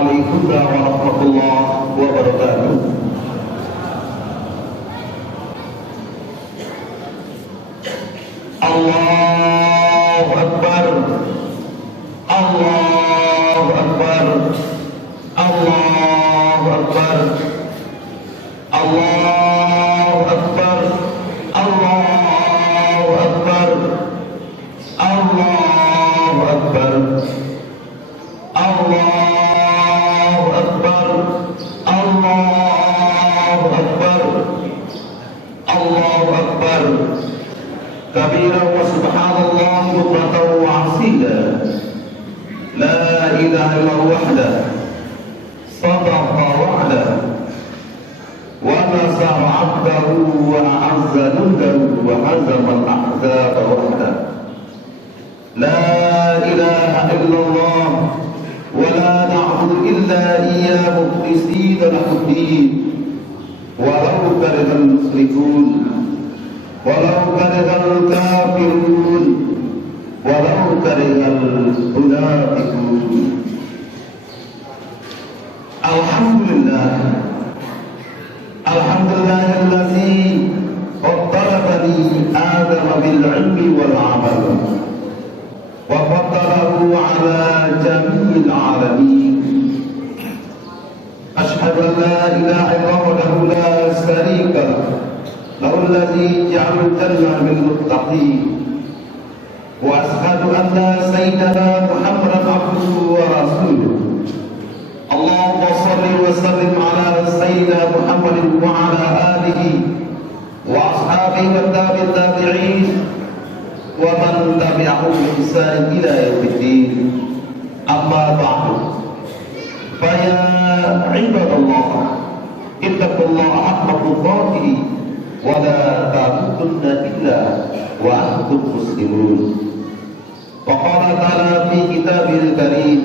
Assalamualaikum warahmatullahi wabarakatuh. Allahu Akbar, Allahu Akbar, Allahu Akbar, Allahu Akbar, Allahu Akbar, Allahu Akbar, Allahu Akbar, Allahu Akbar, Allahu Akbar. Kabira wa subhanallah bukratan wa asila. La ilaha illallah wahdah. Sadaqa wa'dah. Wa nasara 'abdahu wa a'azza jundahu wa hazama al-ahzaba wahdah. La ilaha illallah wa la na'budu illa iyyahu mukhlisina lahu-d-din. Walau karihal musyrikun. Walau karihal kafirun, walau karihal munafiqun. Alhamdulillah, alhamdulillahillazi faddala bani Adam bil ilmi wal amal wa faddalahu ala jami'il alamin. Ashhadu an la ilaha illallah wahdahu la sharika lahu. له الذي جعل الجنة للمتقين وأشهد أن سيدنا محمدا عبده ورسوله. اللهم صل وسلم على سيدنا محمد وعلى آله وأصحابه والتابعين ومن تبعهم بإحسان إلى يوم الدين. أما بعد فيا عباد الله اتقوا الله حق تقاته ولا تموتن إلا وأنتم مسلمون. وقال تعالى في كتابه الكريم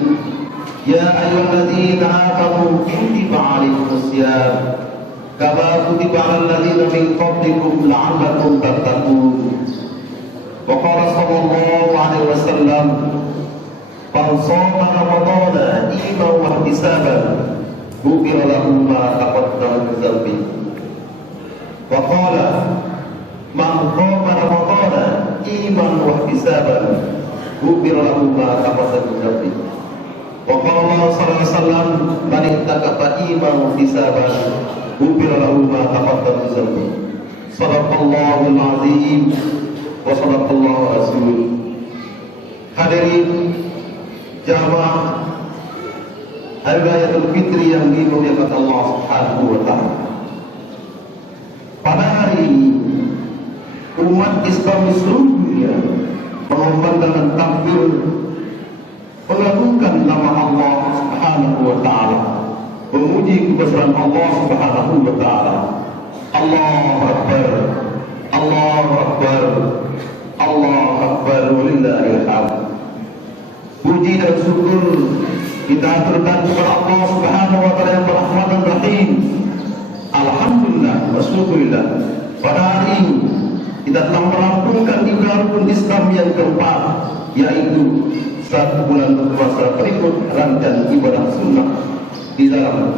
يا أيها الذين آمنوا كتب عليكم الصيام كما كتب على الذين من قبلكم لعلكم تتقون. وقال صلى الله عليه وسلم من صام رمضان إيمانا واحتسابا غفر له ما تقدم من ذنبه. وقال من قام رمضان إيمانا واحتسابا غفر له ما تقدم من ذنبه. وقال الله صلى الله عليه وسلم من اعتكف إيمانا واحتسابا غفر له ما تقدم من ذنبه. صدق الله العظيم وصدق الله رسوله. Hadirin jamaah Hari Raya Idul Fitri yang dimuliakan Allah Subhanahu wa taala. Pada hari ini umat Islam di seluruh dunia mengumandangkan takbir, mengagungkan nama Allah Subhanahu wa taala, memuji kebesaran Allah Subhanahu wa taala. Allahu Akbar, Allahu Akbar, Allahu Akbar, walillahil hamd. Puji dan syukur kita aturkan kepada Allah Subhanahu wa taala yang berrahman dan rahim. Alhamdulillah wa syukurillah. Pada hari ini kita telah merampungkan ibadah rukun Islam yang keempat, yaitu 1 bulan berpuasa berikut rangkaian ibadah sunnah di dalam.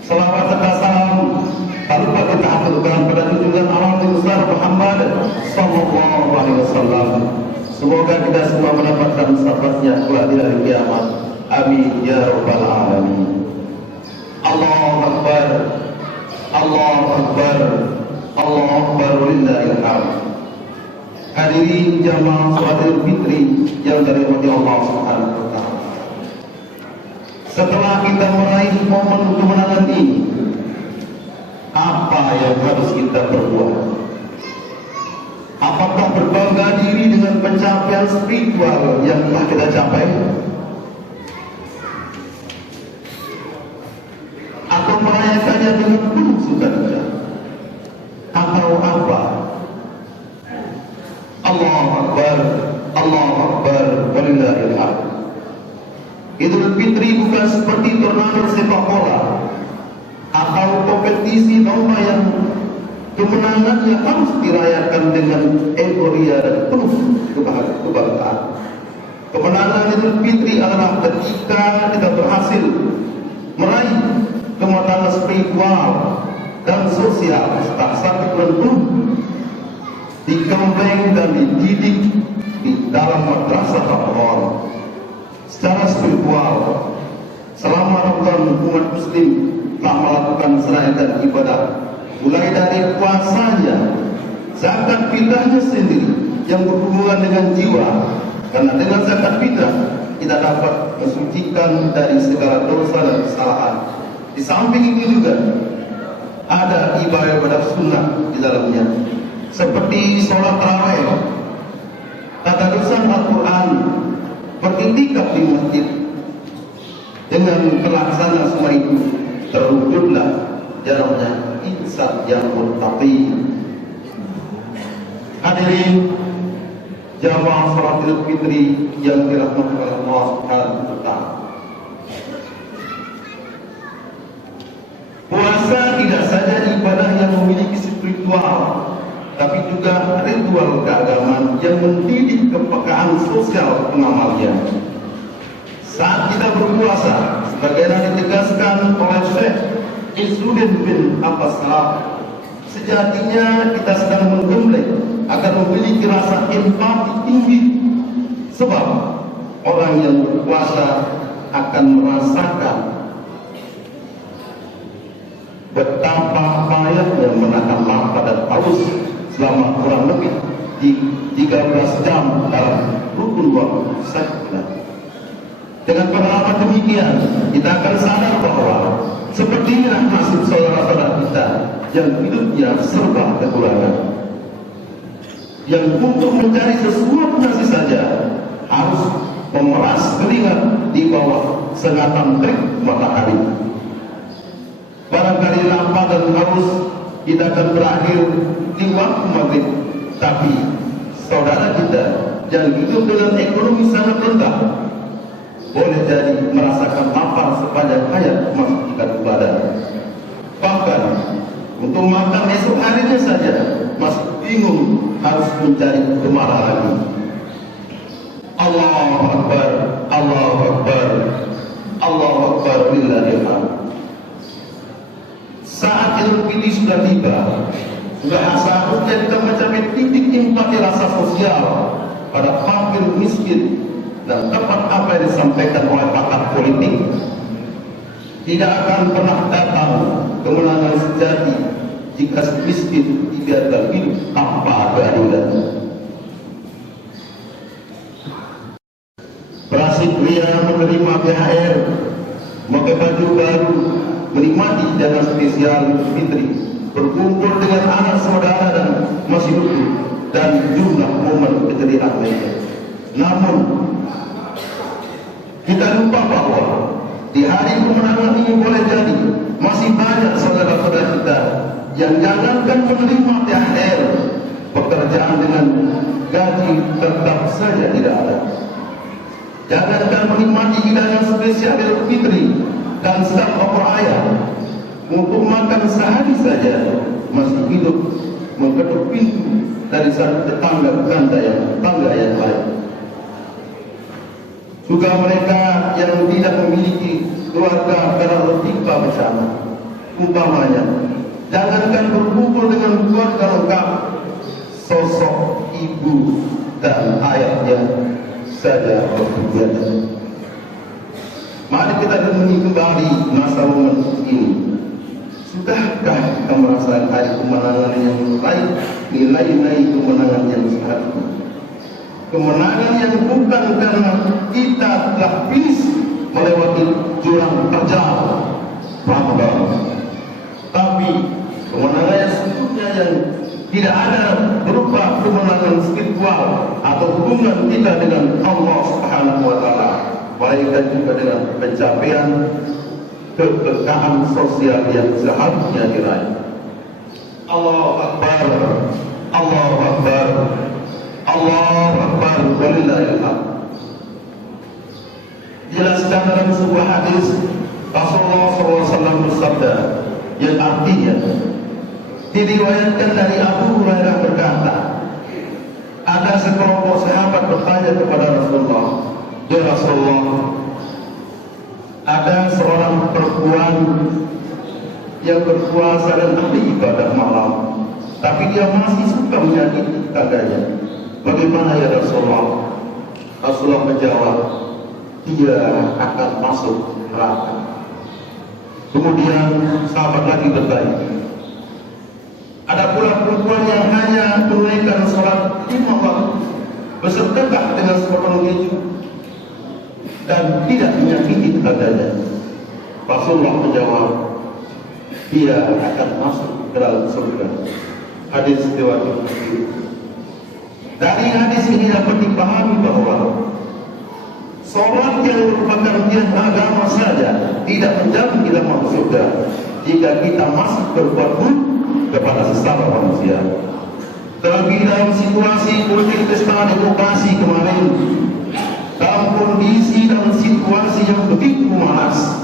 Salawat serta salam tak lupa kita aturkan pada junjungan Allah besar Muhammad sallallahu alaihi wasallam. Semoga kita semua mendapatkan syafaatnya kelak di hari kiamat. Amin ya rabbal alamin. Allahu Akbar, Allahu Akbar, Allahu Akbar, walillahil hamd. Hadirin jamaah salat Idul Fitri yang dirahmati Allah Subhanahu wa taala. Setelah kita meraih momen kemenangan ini, apa yang harus kita perbuat? Apakah berbangga diri dengan pencapaian spiritual yang telah kita capai? Atau merayakannya dengan penuh sukacita? Atau apa? Allahu Akbar, Allahu Akbar, walillahil hamd. Idul Fitri bukan seperti turnamen sepak bola atau kompetisi lomba yang kemenangannya harus dirayakan dengan euforia dan penuh kebanggaan. Kemenangan Idul Fitri adalah ketika kita berhasil meraih kemenangan spiritual dan sosial tak satu tertentu, dikembang dan dididik di dalam madrasah Ramadan secara spiritual. Selama Ramadan umat muslim telah melakukan serangkaian ibadah, mulai dari puasanya, zakat fitrahnya sendiri yang berhubungan dengan jiwa, karena dengan zakat fitrah kita dapat mensucikan dari segala dosa dan kesalahan. Di samping itu juga ada ibadah-ibadah sunnah di dalamnya, seperti sholat tarawih, tadarusan Al-Quran, beriktikaf di masjid. Dengan terlaksana semua itu, terwujudlah jaraknya insan yang muttaqi. Hadirin jamaah salat Idul Fitri yang dirahmati oleh Allah Subhanahu wa taala. Puasa tidak saja ibadah yang memiliki spiritual, tapi juga ritual keagamaan yang mendidik kepekaan sosial pengamalnya. Saat kita berpuasa, sebagaimana ditegaskan oleh Syekh Izzuddin bin Abbas Salaf, sejatinya kita sedang menggembleng agar memiliki rasa empati tinggi, sebab orang yang berpuasa akan merasakan betapa payahnya menahan lapar dan haus selama kurang lebih di 13 jam dalam rukun waktu saja. Dengan pengalaman demikian, kita akan sadar bahwa seperti inilah nasib saudara-saudara kita yang hidupnya serba kekurangan, yang untuk mencari sesuatu nasi saja harus memeras keringat di bawah sengatan terik matahari. Barangkali lapar dan haus kita akan berakhir di waktu maghrib, tapi saudara kita yang hidup dengan ekonomi sangat rendah boleh jadi merasakan lapar sepanjang hayat masuk ikat badan. Bahkan untuk makan esok harinya saja masih bingung harus mencari kemana lagi. Allahu Akbar, Allahu Akbar, Allahu Akbar, lillahil hamd. Saat Idul Fitri sudah tiba, sudah seharusnya kita mencapai titik empati rasa sosial pada fakir miskin, dan tepat apa yang disampaikan oleh pakar politik, tidak akan pernah datang kemenangan sejati jika miskin dibiarkan hidup tanpa keadilan. Berasik pria menerima THR, memakai baju baru, menikmati hidangan spesial Idul Fitri, berkumpul dengan anak saudara dan masih utuh, dan jumlah momen keceriaan lainnya. Namun kita lupa bahwa di hari kemenangan ini boleh jadi masih banyak saudara-saudara kita yang jangankan menerima THR, pekerjaan dengan gaji tetap saja tidak ada. Jangankan menikmati hidangan spesial Idul Fitri dan setiap opor ayam, untuk makan sehari saja masih hidup mengetuk pintu dari satu tetangga ke tetangga yang lain. Juga mereka yang tidak memiliki keluarga karena bertingkah bersama, umpamanya jangankan berkumpul dengan keluarga lengkap, sosok ibu dan ayahnya saja berkegiatan. Mari kita renungi kembali masa momen ini. Sudahkah kita merasakan hari kemenangan yang lain, nilai-nilai kemenangan yang sehat? Kemenangan yang bukan karena kita telah finish melewati jurang terjal Ramadan, tapi kemenangan yang sesungguhnya yang tidak ada berupa kemenangan spiritual atau hubungan kita dengan Allah Subhanahu wa taala, melainkan juga dengan pencapaian keberkahan sosial yang seharusnya diraih. Allahu Akbar, Allahu Akbar, Allahu Akbar, walillahil hamd. Jelaskan dalam sebuah hadis Rasulullah SAW bersabda yang artinya diriwayatkan dari Abu Hurairah berkata, ada sekelompok sahabat bertanya kepada Rasulullah, Ya Rasulullah, ada seorang perempuan yang berpuasa dan ahli ibadah malam, tapi dia masih suka menyakiti tetangganya. Bagaimana ya Rasulullah? Rasulullah menjawab, dia akan masuk neraka. Kemudian sahabat lagi bertanya, ada pula perempuan yang hanya menunaikan sholat 5 waktu, bersedekah dengan sepotong keju, dan tidak menyakiti tetangganya. Rasulullah menjawab, dia akan masuk ke dalam surga. Hadis riwayat Muslim. Dari hadis ini dapat dipahami bahwa sholat yang merupakan niat agama saja tidak menjamin kita masuk surga jika kita masih berbuat buruk kepada sesama manusia. Terlebih dalam situasi politik pesta demokrasi kemarin, dalam kondisi dan situasi yang begitu memanas,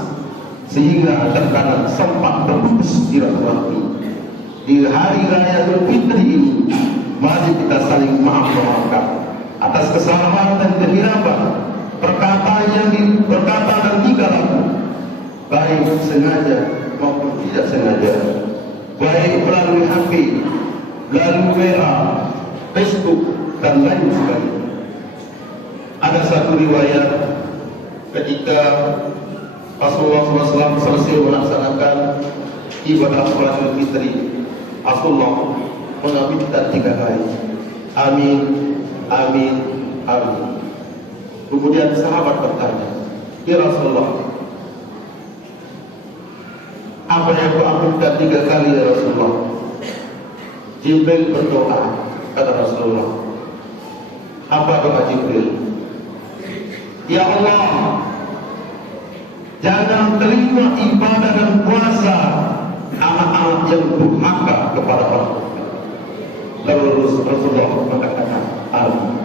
sehingga terkadang sempat terputus silaturahmi. Di hari raya Idul Fitri ini, mari kita saling maaf-maafkan atas kesalahan dan kehilafan, perkataan yang berkata dan tingkah laku, baik sengaja maupun tidak sengaja, baik melalui HP, melalui WA, Facebook, dan lain sebagainya. Ada satu riwayat ketika Rasulullah SAW selesai melaksanakan ibadah sholat Idul Fitri, Rasulullah mengaminkan 3 kali, amin, amin, amin. Kemudian sahabat bertanya, ya Rasulullah, apa yang kau aminkan 3 kali ya Rasulullah? Jibril berdoa, kata Rasulullah. Apa doa Jibril? Ya Allah, jangan terima ibadah dan puasa anak-anak yang durhaka kepada Allah. Lalu Rasulullah mengatakan, amin.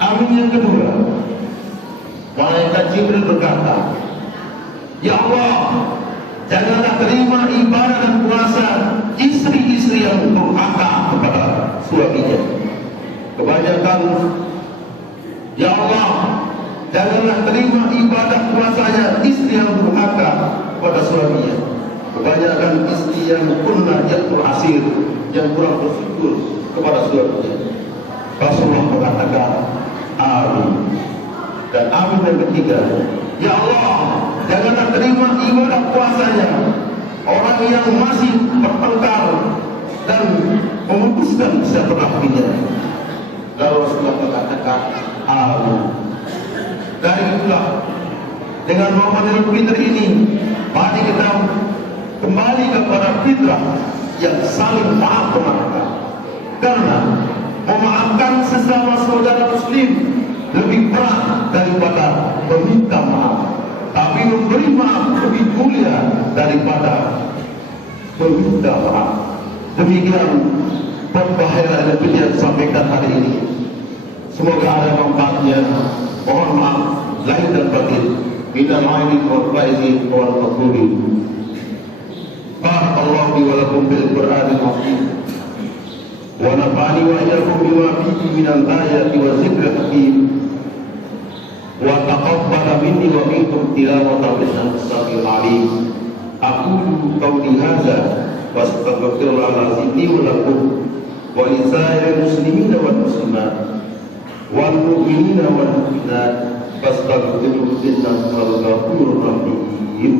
Amin yang kedua, malaikat Jibril berkata, ya Allah, janganlah terima ibadah dan puasa istri-istri yang durhaka kepada suaminya. Kebanyakan, ya Allah, janganlah terima ibadah puasanya istri yang durhaka kepada suaminya. Kebanyakan istri yang kunna yatul asir, yang kurang bersyukur kepada suaminya. Rasulullah mengatakan, amin. Dan amin yang ketiga, ya Allah, janganlah terima ibadah puasanya orang yang masih bertengkar dan memutuskan silaturahminya. Lalu Rasulullah mengatakan, amin. Dari itulah, dengan momen Idul Fitri ini, mari kita kembali kepada fitrah yang saling maaf memaafkan. Karena memaafkan sesama saudara muslim lebih berat daripada meminta maaf. Tapi memberi maaf lebih mulia daripada meminta maaf. Demikian pembahasan yang kita sampaikan hari ini. Semoga ada manfaatnya. Mohon maaf lahir dan batin. Minal aidin wal faizin wal maqbulin. Barakallahu li wa lakum bil Qur'anil azim. Wa nafa'ani wa iyyakum bima fihi minal ayati wa dzikril hakim. Wa taqabbala minni wa minkum tilawatan bis-sami'il 'alim. Aqulu qawli hadza wa astaghfirullahal azim li wa lakum wa lisa'iril muslimina wal muslimat wal mu'minina wal mu'minat fastaghfiruhu innahu huwal ghafurur rahim.